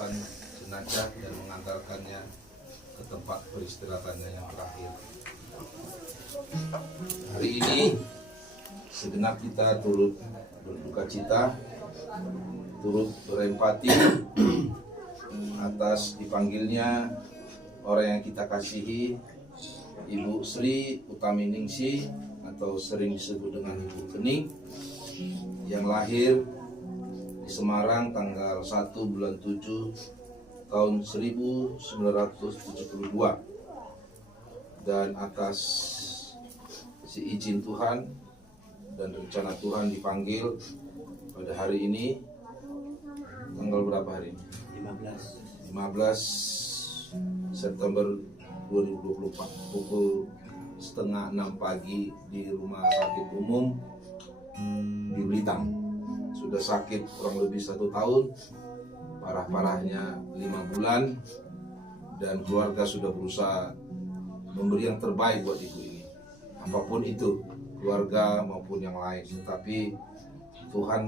pelepasan jenazah dan mengantarkannya ke tempat peristirahatannya yang terakhir. Hari ini segenap kita turut berduka cita, turut berempati atas dipanggilnya orang yang kita kasihi, Ibu Sri Utaminingsih atau sering disebut dengan Ibu Kening, yang lahir di Semarang tanggal 1 bulan 7 tahun 1972. Dan atas si izin Tuhan dan rencana Tuhan dipanggil pada hari ini, tanggal berapa hari ini? 15 September 2024 pukul 5:30 pagi di Rumah Sakit Umum di Blitar. Sudah sakit kurang lebih 1 tahun, parah-parahnya 5 bulan, dan keluarga sudah berusaha memberi yang terbaik buat ibu ini, apapun itu, keluarga maupun yang lain. Tetapi Tuhan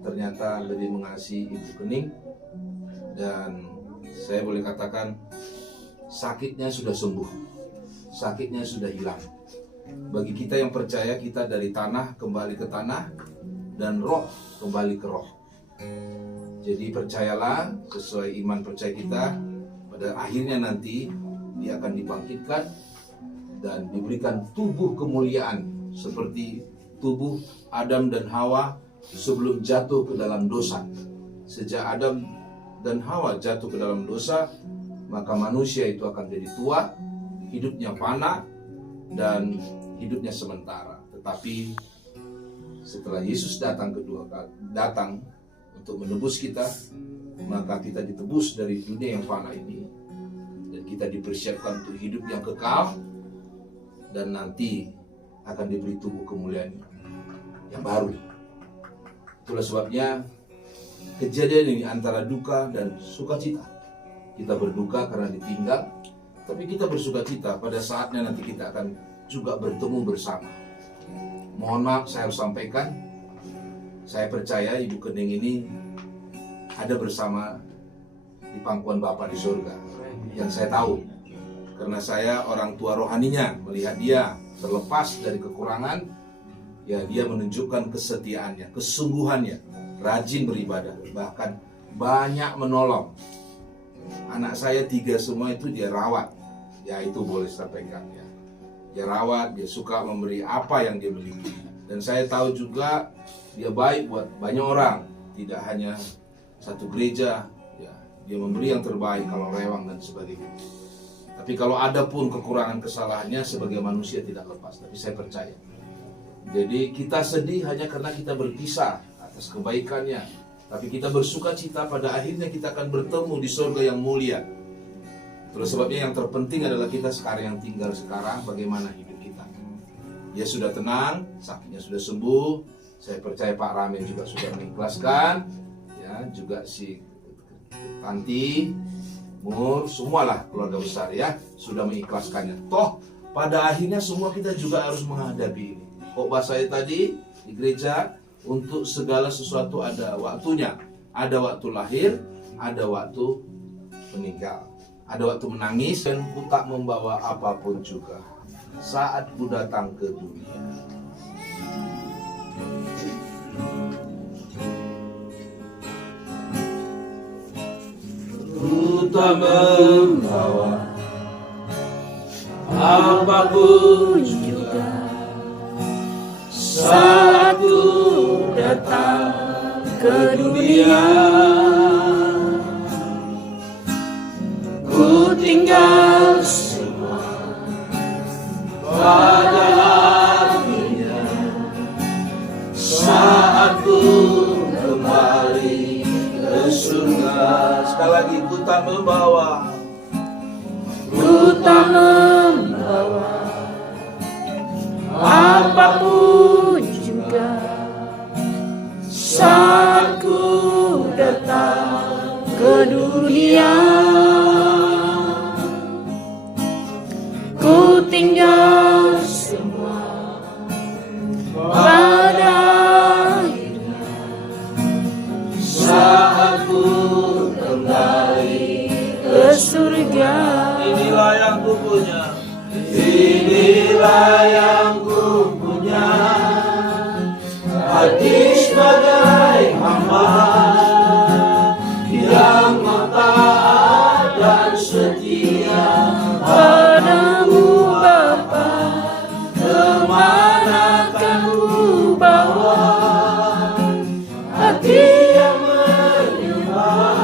ternyata lebih mengasihi Ibu Kening, dan saya boleh katakan sakitnya sudah sembuh, sakitnya sudah hilang. Bagi kita yang percaya, kita dari tanah kembali ke tanah dan roh kembali ke roh. Jadi percayalah, sesuai iman percaya kita, pada akhirnya nanti dia akan dibangkitkan dan diberikan tubuh kemuliaan seperti tubuh Adam dan Hawa sebelum jatuh ke dalam dosa. Sejak Adam dan Hawa jatuh ke dalam dosa, maka manusia itu akan jadi tua, hidupnya fana, dan hidupnya sementara. Tetapi setelah Yesus datang untuk menebus kita, maka kita ditebus dari dunia yang fana ini, dan kita dipersiapkan untuk hidup yang kekal, dan nanti akan diberi tubuh kemuliaan yang baru. Itulah sebabnya kejadian ini antara duka dan sukacita. Kita berduka karena ditinggal, tapi kita bersukacita pada saatnya nanti kita akan juga bertemu bersama. Mohon maaf saya harus sampaikan, saya percaya Ibu Kening ini ada bersama di pangkuan Bapa di surga. Yang saya tahu, karena saya orang tua rohaninya, melihat dia terlepas dari kekurangan, ya dia menunjukkan kesetiaannya, kesungguhannya, rajin beribadah, bahkan banyak menolong. Anak saya 3 semua itu dia rawat, ya itu boleh sampaikan ya. Dia rawat, dia suka memberi apa yang dia miliki. Dan saya tahu juga dia baik buat banyak orang, tidak hanya satu gereja, ya dia memberi yang terbaik kalau rewang dan sebagainya. Tapi kalau ada pun kekurangan kesalahannya sebagai manusia tidak lepas, tapi saya percaya. Jadi kita sedih hanya karena kita berpisah atas kebaikannya. Tapi kita bersuka cita, pada akhirnya kita akan bertemu di surga yang mulia. Terus sebabnya yang terpenting adalah kita sekarang yang tinggal sekarang, bagaimana hidup kita. Dia sudah tenang, sakitnya sudah sembuh. Saya percaya Pak Ramin juga sudah mengikhlaskan. Ya, juga si Tanti, Mur, semualah keluarga besar ya, sudah mengikhlaskannya. Toh pada akhirnya semua kita juga harus menghadapi ini. Khotbah saya tadi di gereja, untuk segala sesuatu ada waktunya. Ada waktu lahir, ada waktu meninggal, ada waktu menangis, dan ku tak membawa apapun juga saat ku datang ke dunia. Ku tak membawa apapun juga saat ku datang ke dunia. Ku tinggal semua pada akhirnya saat ku kembali ke surga. Sekali lagi, ku tak membawa apapun juga saat ku datang ke dunia. Ku tinggal semua pada akhirnya saat ku kembali punya, inilah yang ku punya. Hati sebagai hamba yang taat dan setia padamu Bapa, kemana kan ku bawa hati yang menyembah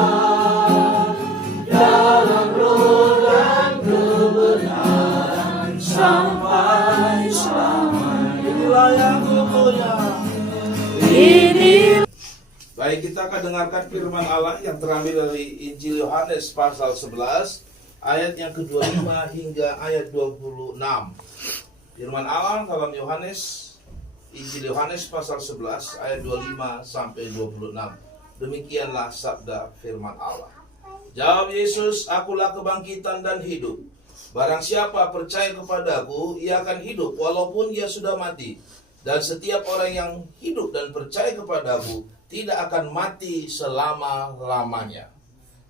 dalam roh dan kebenaran sampai selamanya. Inilah yang ku punya. Baik, kita akan dengarkan firman Allah yang terambil dari Injil Yohanes pasal 11 ayat yang ke-25 hingga ayat 26. Firman Allah dalam Injil Yohanes pasal 11 ayat 25 sampai 26. Demikianlah sabda firman Allah. Jawab Yesus, "Akulah kebangkitan dan hidup. Barang siapa percaya kepadaku, ia akan hidup walaupun ia sudah mati. Dan setiap orang yang hidup dan percaya kepadaku tidak akan mati selama-lamanya."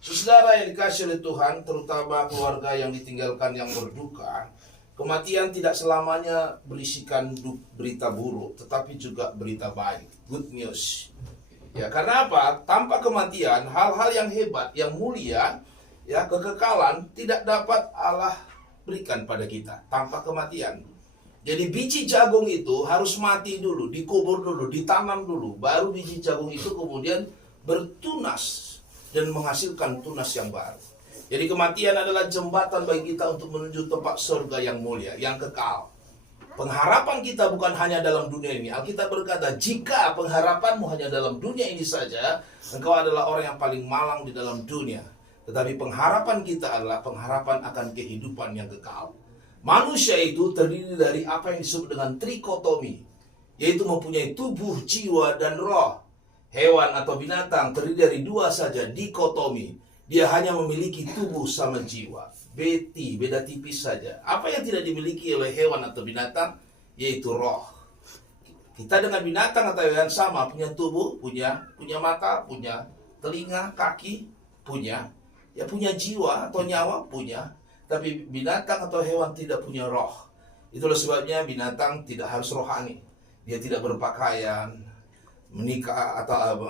Saudara yang dikasihi oleh Tuhan, terutama keluarga yang ditinggalkan yang berduka, kematian tidak selamanya berisikan berita buruk, tetapi juga berita baik, good news. Ya, karena apa? Tanpa kematian, hal-hal yang hebat, yang mulia, ya, kekekalan tidak dapat Allah berikan pada kita tanpa kematian. Jadi biji jagung itu harus mati dulu, dikubur dulu, ditanam dulu, baru biji jagung itu kemudian bertunas dan menghasilkan tunas yang baru. Jadi kematian adalah jembatan bagi kita untuk menuju tempat surga yang mulia, yang kekal. Pengharapan kita bukan hanya dalam dunia ini. Alkitab berkata, jika pengharapanmu hanya dalam dunia ini saja, engkau adalah orang yang paling malang di dalam dunia. Tetapi pengharapan kita adalah pengharapan akan kehidupan yang kekal. Manusia itu terdiri dari apa yang disebut dengan trikotomi, yaitu mempunyai tubuh, jiwa, dan roh. Hewan atau binatang terdiri dari dua saja, dikotomi. Dia hanya memiliki tubuh sama jiwa. Beda tipis saja. Apa yang tidak dimiliki oleh hewan atau binatang, yaitu roh. Kita dengan binatang atau hewan sama, punya tubuh, punya mata, punya telinga, kaki, punya jiwa atau nyawa, punya. Tapi binatang atau hewan tidak punya roh. Itulah sebabnya binatang tidak harus rohani. Dia tidak berpakaian, menikah atau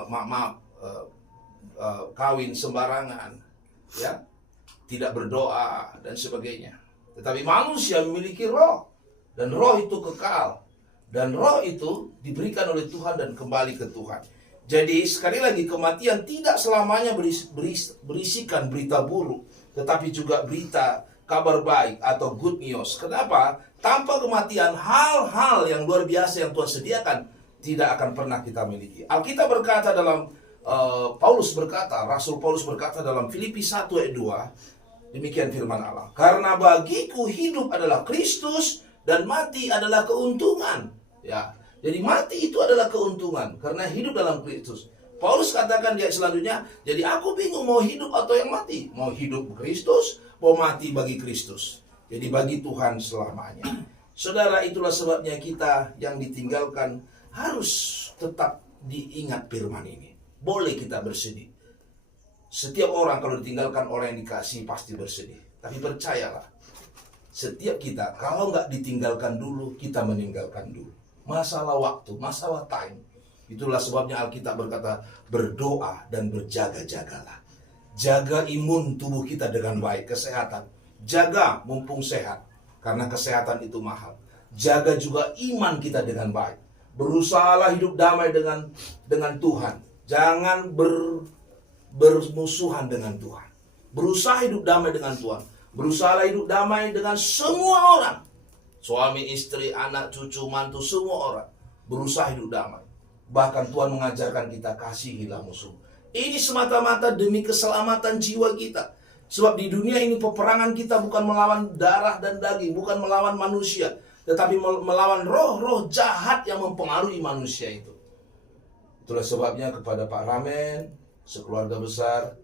kawin sembarangan, ya, tidak berdoa dan sebagainya. Tetapi manusia memiliki roh, dan roh itu kekal, dan roh itu diberikan oleh Tuhan dan kembali ke Tuhan. Jadi sekali lagi, kematian tidak selamanya berisikan berita buruk, tetapi juga berita kabar baik atau good news. Kenapa? Tanpa kematian, hal-hal yang luar biasa yang Tuhan sediakan tidak akan pernah kita miliki. Alkitab berkata dalam Rasul Paulus berkata dalam Filipi 1 ayat 2, demikian firman Allah. Karena bagiku hidup adalah Kristus dan mati adalah keuntungan. Ya, jadi mati itu adalah keuntungan karena hidup dalam Kristus. Paulus katakan di ayat selanjutnya, jadi aku bingung mau hidup atau yang mati. Mau hidup Kristus, mau mati bagi Kristus. Jadi bagi Tuhan selamanya. Saudara, itulah sebabnya kita yang ditinggalkan harus tetap diingat firman ini. Boleh kita bersedih. Setiap orang kalau ditinggalkan orang yang dikasih pasti bersedih. Tapi percayalah, setiap kita kalau nggak ditinggalkan dulu, kita meninggalkan dulu. Masalah waktu, masalah time. Itulah sebabnya Alkitab berkata, berdoa dan berjaga-jagalah. Jaga imun tubuh kita dengan baik, kesehatan. Jaga mumpung sehat, karena kesehatan itu mahal. Jaga juga iman kita dengan baik. Berusahalah hidup damai dengan Tuhan. Jangan bermusuhan dengan Tuhan. Berusaha hidup damai dengan Tuhan. Berusahalah hidup damai dengan semua orang. Suami, istri, anak, cucu, mantu, semua orang. Berusaha hidup damai. Bahkan Tuhan mengajarkan kita kasihilah musuh. Ini semata-mata demi keselamatan jiwa kita. Sebab di dunia ini peperangan kita bukan melawan darah dan daging, bukan melawan manusia, tetapi melawan roh-roh jahat yang mempengaruhi manusia itu. Itulah sebabnya kepada Pak Ramen, sekeluarga besar,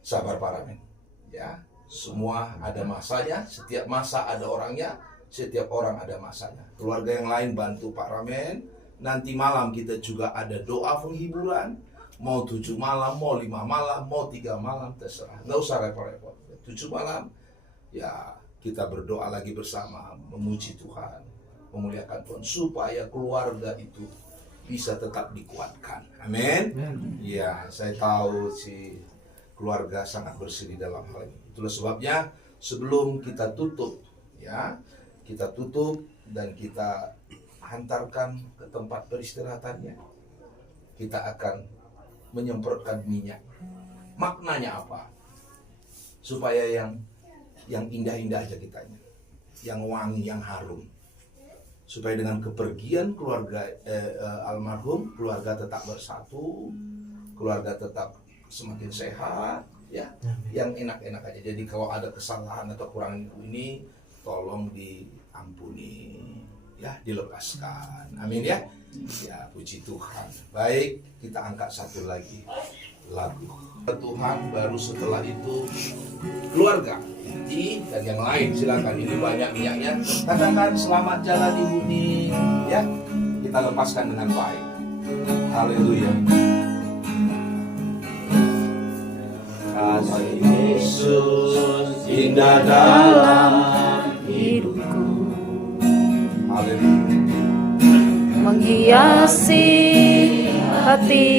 sabar Pak Ramen. Ya, semua ada masanya, setiap masa ada orangnya, setiap orang ada masanya. Keluarga yang lain bantu Pak Ramen. Nanti malam kita juga ada doa penghiburan. Mau 7 malam, mau 5 malam, mau 3 malam, terserah. Nggak usah repot-repot. 7 malam, ya kita berdoa lagi bersama, memuji Tuhan, memuliakan Tuhan, supaya keluarga itu bisa tetap dikuatkan. Amin. Ya, saya tahu si keluarga sangat bersedih dalam hal ini. Itulah sebabnya sebelum kita tutup, ya, kita tutup dan kita hantarkan ke tempat peristirahatannya, kita akan menyemprotkan minyak. Maknanya apa? Supaya yang indah-indah aja kitanya, yang wangi, yang harum. Supaya dengan kepergian keluarga almarhum, keluarga tetap bersatu, keluarga tetap semakin sehat, ya, yang enak-enak aja. Jadi kalau ada kesalahan atau kekurangan ini, tolong diampuni, ya, dilepaskan. Amin ya. Ya, puji Tuhan. Baik, kita angkat satu lagi lagu. Tuhan, baru setelah itu keluarga inti dan yang lain, silakan, ini banyak minyaknya. Katakan selamat jalan Ibu Ning, ya, kita lepaskan dengan baik. Haleluya. Kasih Yesus indah dalam hidupku, Haleluya. menghiasi hati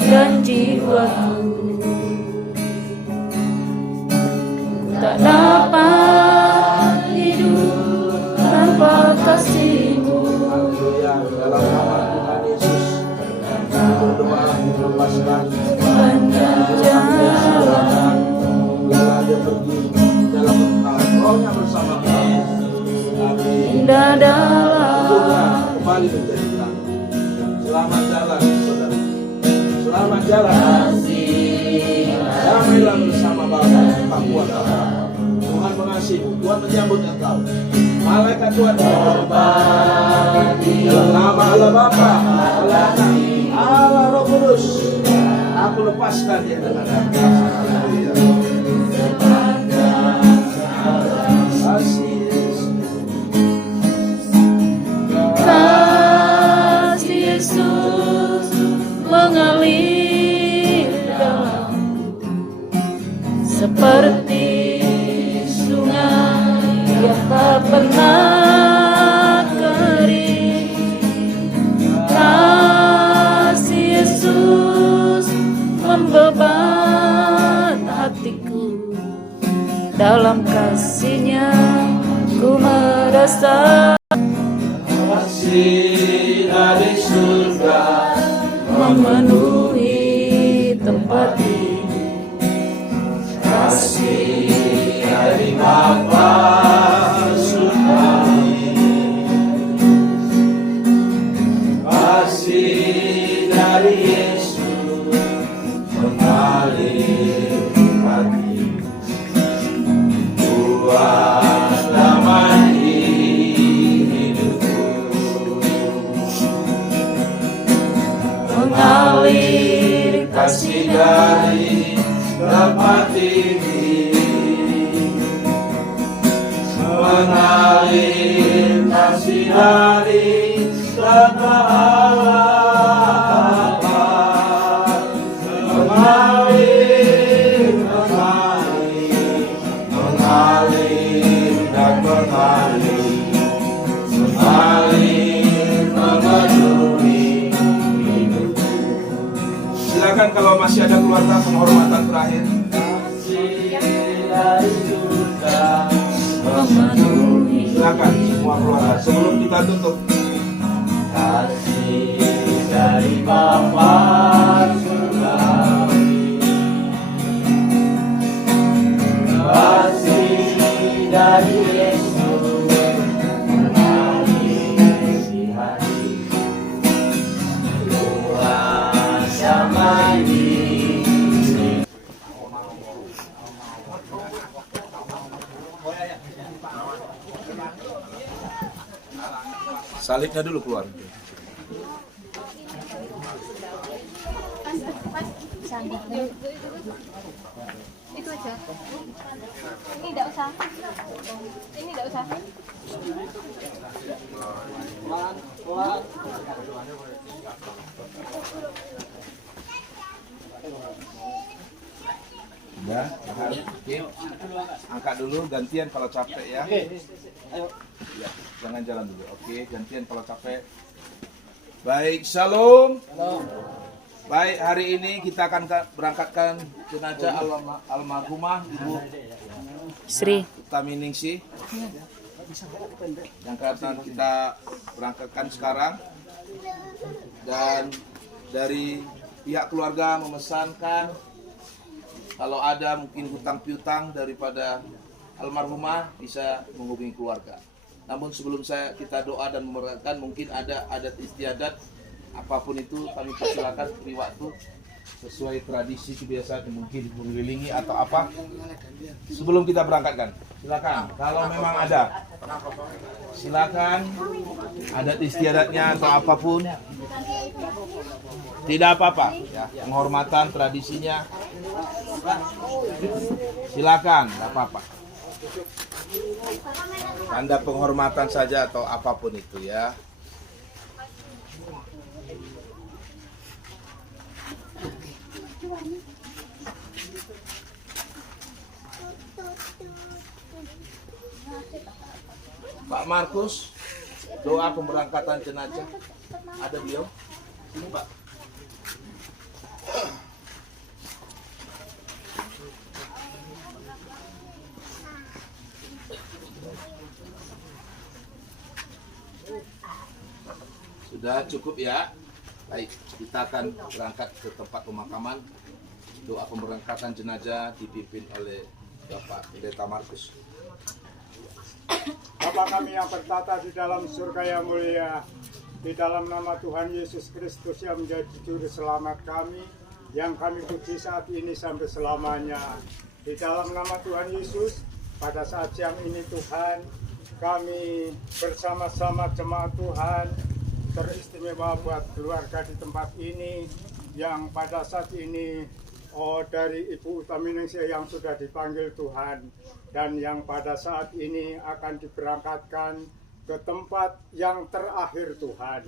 dan jiwaku. Tak dapat hidup tanpa kasih-Mu. haleluya. Dalam nama Tuhan Yesus, kami berdoa melepaskan Panjang jalan, bila dia pergi dalam bertahan rohnya bersama kami. Amin. indah dalam Tuhan kembali menjadi terang. Selamat jalan, saudara. Selamat jalan. Damailah bersama Bapa, Papua Bapa. Tuhan mengasihi, Tuhan menyambut engkau. Malaikat Tuhan berkorban. Dalam nama Allah Bapa, Allah Anak, Allah Roh Kudus. Aku lepaskan dia dengan kuasa. Haleluya. Kasih Yesus. kasih Yesus mengalir dalamku seperti sungai yang tak pernah kering. Kasih Yesus membeban hatiku, dalam kasih-Nya ku merasa Kasih dari surga memenuhi tempat ini. kasih dari Bapa surgawi, kasih dari Yesus mengalir hati, buat damai hidupku. Mengalir Kasih dari tempat ini, mengalir kasih dari tempat Allah, mengalir, mengalir, mengalir dan mengalir, mengalir memenuhi hidupku. Silakan kalau masih ada keluarga penghormatan terakhir. memenuhi Silakan semua keluarga sebelum kita tutup. Kasih dari Bapa surgawi, kasih dari Yesus mengalir di hati, Tuhan damai diri. Salibnya dulu keluar. Itu aja. Ini enggak usah. Ini enggak usah. Ya, tahan. Oke. Angkat dulu, gantian kalau capek ya. Ya, jangan jalan dulu. Oke, gantian kalau capek. Baik, shalom. Baik, hari ini kita akan berangkatkan jenazah almarhumah Ibu Sri. Utaminingsih yang akan kita berangkatkan sekarang. Dan dari pihak keluarga memesankan kalau ada mungkin hutang piutang daripada almarhumah bisa menghubungi keluarga. Namun sebelum kita doa dan memerintahkan, mungkin ada adat istiadat apapun itu kami persilakan beri waktu sesuai tradisi kebiasaan mungkin mengelilingi atau apa sebelum kita berangkatkan. Silakan kalau memang ada. Silakan adat istiadatnya atau apapun. Tidak apa-apa ya, penghormatan tradisinya. Silakan, tidak apa-apa. Tanda penghormatan saja atau apapun itu ya. Pak Markus, doa pemberangkatan jenazah. Ada beliau? Sini Pak. Sudah cukup ya. Baik, kita akan berangkat ke tempat pemakaman. Doa pemberangkatan jenazah dipimpin oleh Bapak Pendeta Markus. Bapa kami yang bertata di dalam surga yang mulia, di dalam nama Tuhan Yesus Kristus yang menjadi juru selamat kami, yang kami puji saat ini sampai selamanya. Di dalam nama Tuhan Yesus, pada saat siang ini Tuhan, kami bersama-sama jemaat Tuhan, teristimewa buat keluarga di tempat ini, yang pada saat ini dari Ibu Utaminingsih yang sudah dipanggil Tuhan, dan yang pada saat ini akan diberangkatkan ke tempat yang terakhir Tuhan.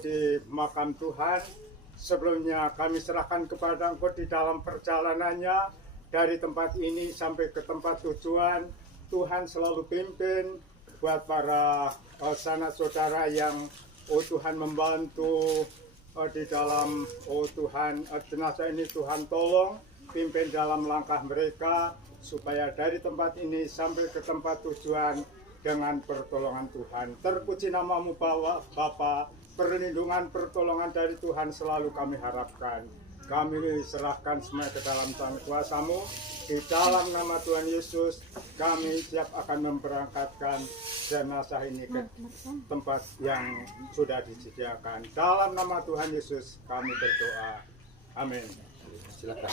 Di makam Tuhan, sebelumnya kami serahkan kepada Engkau di dalam perjalanannya dari tempat ini sampai ke tempat tujuan. Tuhan selalu pimpin buat para sanak saudara yang Tuhan membantu di dalam Tuhan jenazah ini. Tuhan tolong pimpin dalam langkah mereka supaya dari tempat ini sampai ke tempat tujuan dengan pertolongan Tuhan. Terpuji namamu Bapa, perlindungan pertolongan dari Tuhan selalu kami harapkan. Kami serahkan semua ke dalam tangan kuasa-Mu. Di dalam nama Tuhan Yesus, kami siap akan memberangkatkan jenazah ini ke tempat yang sudah disediakan. Dalam nama Tuhan Yesus kami berdoa. Amin. Silakan.